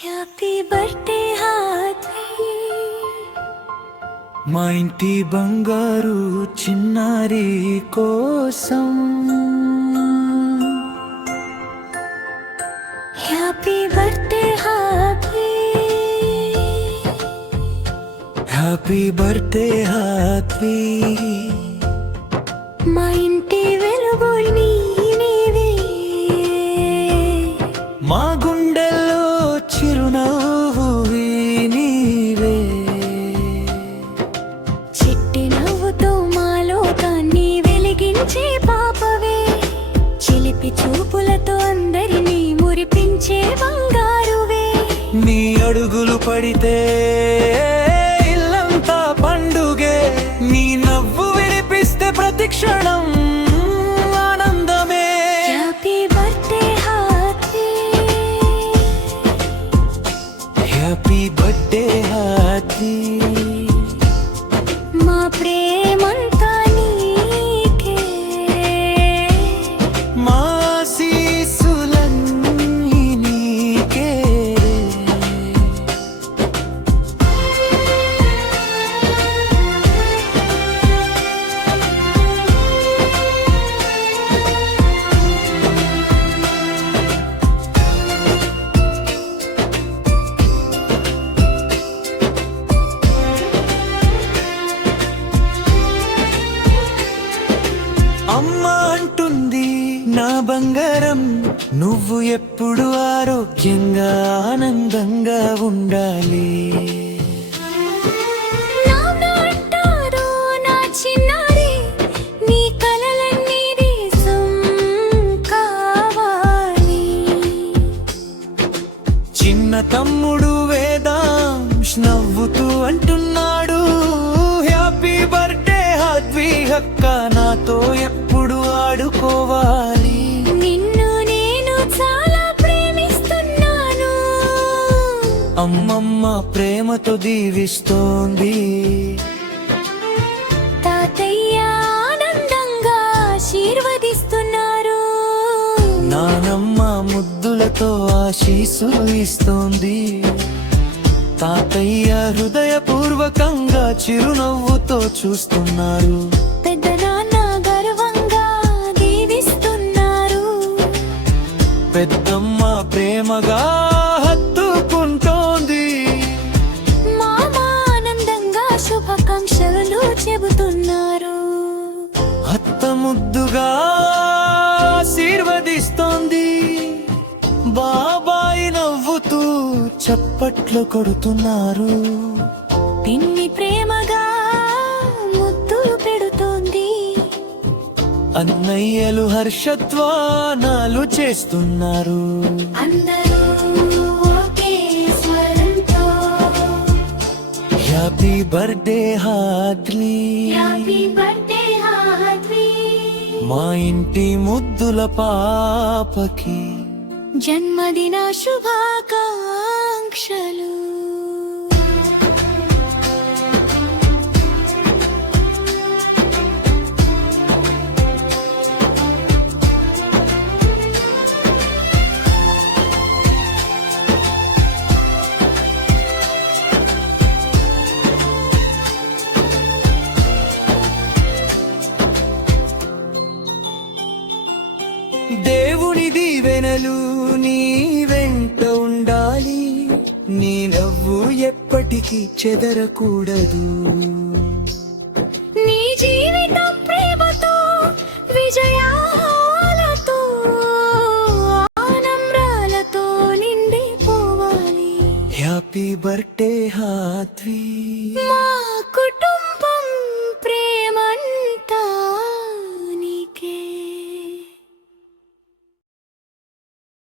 Happy birthday Hathi. మా ఇంటి బంగారు చిన్నారి కోసం happy birthday Haathi. Happy birthday Hathi. మా ఇంటి వెలుగు నీవే, మా గుండెల్లో చిరునవ్వు నీవే. చిట్టి నవ్వుతో మా లోకాన్ని వెలిగించే పాపవే, చిలిపి చూపులతో అందరినీ మురిపించే బంగారువే. నీ అడుగులు పడితే ఇల్లంతా పండుగే, నీ నవ్వు వినిపిస్తే ప్రతి క్షణం ఆనందమే. Happy birthday Haathi. Happy birthday Hathi. మా ప్రేమంతా నీకే, మా ఆశీస్సులన్నీ నీకే. అమ్మ అంటుంది నా బంగారం, నువ్వు ఎప్పుడు ఆరోగ్యంగా ఆనందంగా ఉండాలి. నాన్న అంటారు నా చిన్నారి, నీ కలలన్నీ నిజం కావాలి. చిన్న తమ్ముడు వేదాంశ్ నవ్వుతూ అంటున్నాడు, హ్యాపీ బర్త్డే హాథీ అక్క, నాతో ఎప్పుడు ఆడుకోవాలి. నిన్ను నేను చాలా ప్రేమిస్తున్నాను. అమ్మమ్మ ప్రేమతో దీవిస్తోంది, తాతయ్య ఆనందంగా ఆశీర్వదిస్తున్నారు. నానమ్మ ముద్దులతో ఆశీస్సులు ఇస్తోంది. తాతయ్య హృదయపూర్వకంగా చిరునవ్వుతో చూస్తున్నారు. పెద్ద నాన్న గర్వంగా దీవిస్తున్నారు. పెద్దమ్మ ప్రేమగా హత్తుకుంటోంది. మామ ఆనందంగా శుభాకాంక్షలు చెబుతున్నారు. అత్త ముద్దుగా ఆశీర్వదిస్తోంది. బాబాయి నవ్వుతూ చప్పట్లు కొడుతున్నారు. పిన్ని ప్రేమగా ముద్దులు పెడుతోంది. అన్నయ్యలు హర్షధ్వానాలు చేస్తున్నారు. అందరూ ఒకే స్వరంతో happy birthday Haathi. Happy birthday Hathi. మా ఇంటి ముద్దుల పాపకి జన్మదిన శుభాకాంక్షలు. దేవుని దీవెనలు నీ వెంట ఉండాలి. నీ నవ్వు ఎప్పటికీ చెదరకూడదు. నీ జీవితం ప్రేమతో విజయాలతో ఆనందాలతో నిండిపోవాలి. Happy birthday Hathi. మా కుటుంబం